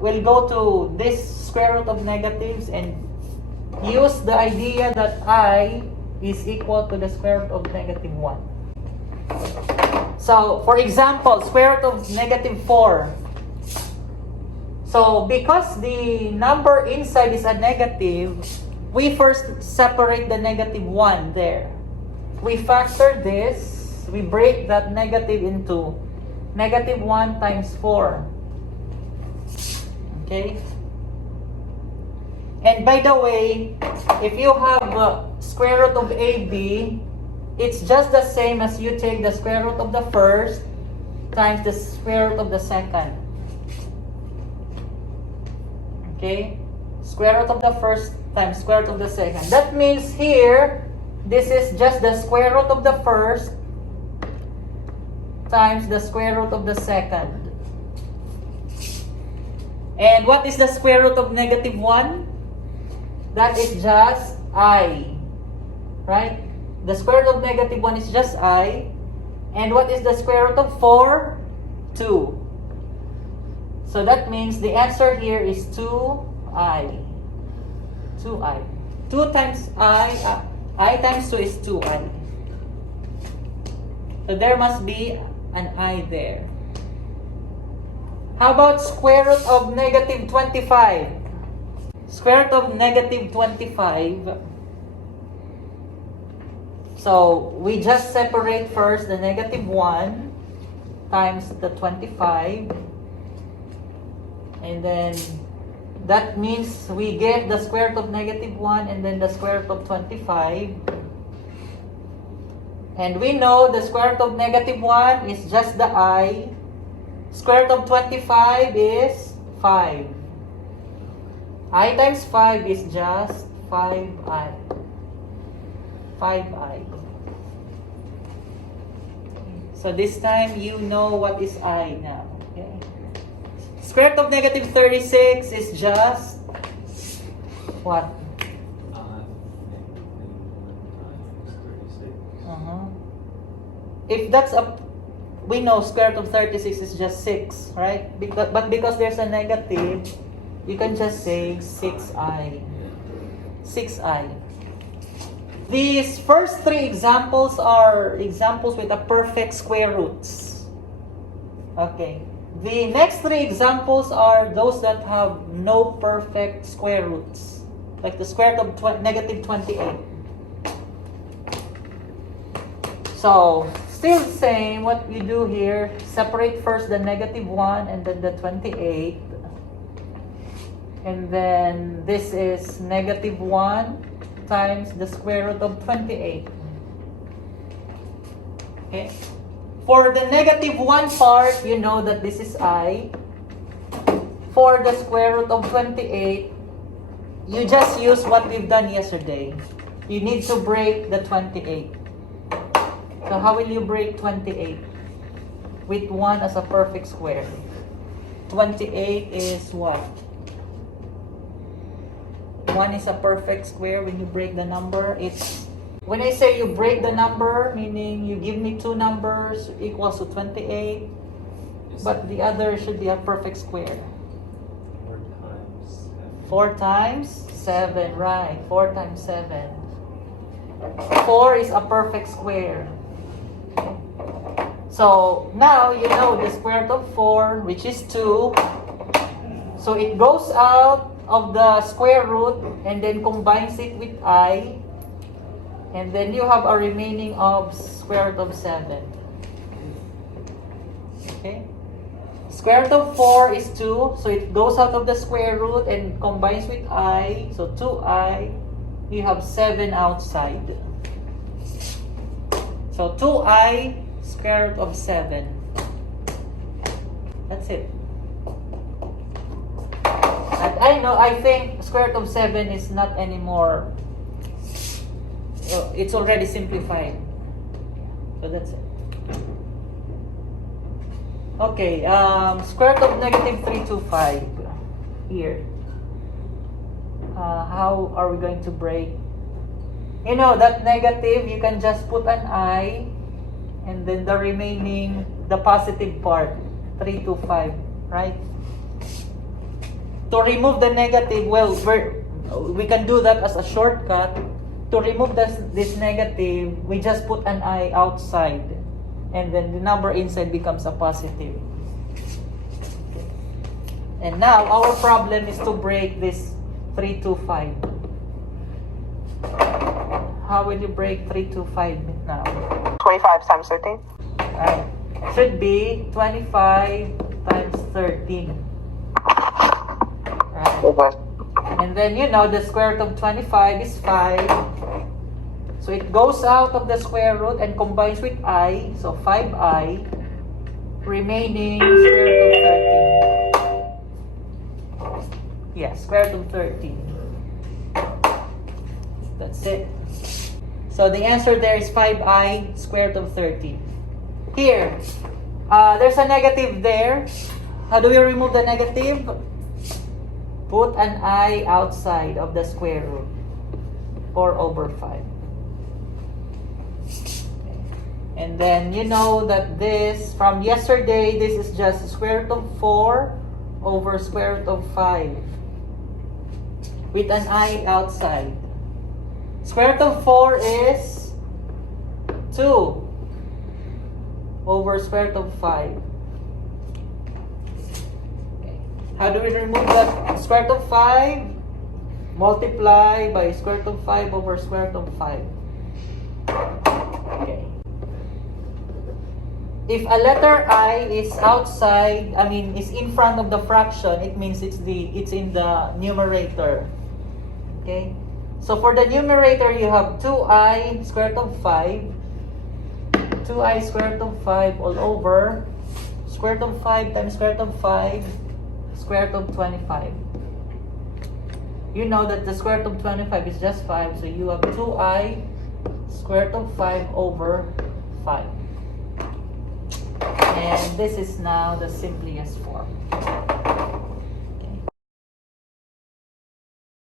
we'll go to this square root of negatives and use the idea that I is equal to the square root of negative 1. So, for example, square root of negative 4. So, because the number inside is a negative, we first separate the negative 1 there. We factor this, we break that negative into negative 1 times 4. Okay? And by the way, if you have square root of AB, it's just the same as you take the square root of the first times the square root of the second. Okay? Square root of the first times square root of the second. That means here, this is just the square root of the first times the square root of the second. And what is the square root of negative 1? That is just I. Right? The square root of negative 1 is just I. And what is the square root of 4? 2. So that means the answer here is 2i. 2i. 2 times I times 2 is 2i. So there must be an I there. How about square root of negative 25? Square root of negative 25. So we just separate first the negative 1 times the 25. And then that means we get the square root of negative 1 and then the square root of 25. And we know the square root of negative 1 is just the I. Square root of 25 is 5. I times 5 is just 5i. 5i. So this time you know what is I now. Okay? Square root of negative 36 is just what? If that's a, we know square root of 36 is just 6, right? But because there's a negative, we can just say 6i. 6i. These first three examples are examples with a perfect square roots. Okay. The next three examples are those that have no perfect square roots. Like the square root of negative 28. So, still the same, what we do here, separate first the negative 1 and then the 28. And then this is negative 1 times the square root of 28. Okay. For the negative 1 part, you know that this is I. For the square root of 28, you just use what we've done yesterday. You need to break the 28. So how will you break 28? With 1 as a perfect square. 28 is what? 1 is a perfect square. When you break the number, it's... When I say you break the number, meaning you give me two numbers equals to 28, but the other should be a perfect square. 4 times 7, right. 4 times 7. 4 is a perfect square. So now you know the square root of 4, which is 2. So it goes out of the square root and then combines it with I. And then you have a remaining of square root of 7. Okay? Square root of 4 is 2. So it goes out of the square root and combines with I. So 2i. You have 7 outside. So 2i square root of 7. That's it. And I think square root of 7 is not anymore. It's already simplified. So that's it. Okay, square root of negative 325 here. How are we going to break? You know, that negative, you can just put an I, and then the remaining, the positive part, 325, right? To remove the negative, well, we can do that as a shortcut. To remove this negative, we just put an I outside. And then the number inside becomes a positive. Okay. And now, our problem is to break this 3 to 5. How will you break 3 to 5 now? 25 times 13. Right. Should be 25 times 13. Right. Okay. And then, you know, the square root of 25 is 5. So it goes out of the square root and combines with I. So 5I. Remaining square root of 13. Yeah, square root of 13. That's it. So the answer there is 5I square root of 13. Here, there's a negative there. How do we remove the negative? Put an I outside of the square root. 4 over 5. And then you know that this, from yesterday, this is just square root of 4 over square root of 5. With an I outside. Square root of 4 is 2 over square root of 5. Okay. How do we remove the square root of 5? Multiply by square root of 5 over square root of 5. Okay. If a letter I is outside, is in front of the fraction, it means it's in the numerator. Okay? So for the numerator, you have 2I square root of 5. 2I square root of 5 all over square root of 5 times square root of 5 square root of 25. You know that the square root of 25 is just 5, so you have 2I square root of 5 over 5. And this is now the simplest form.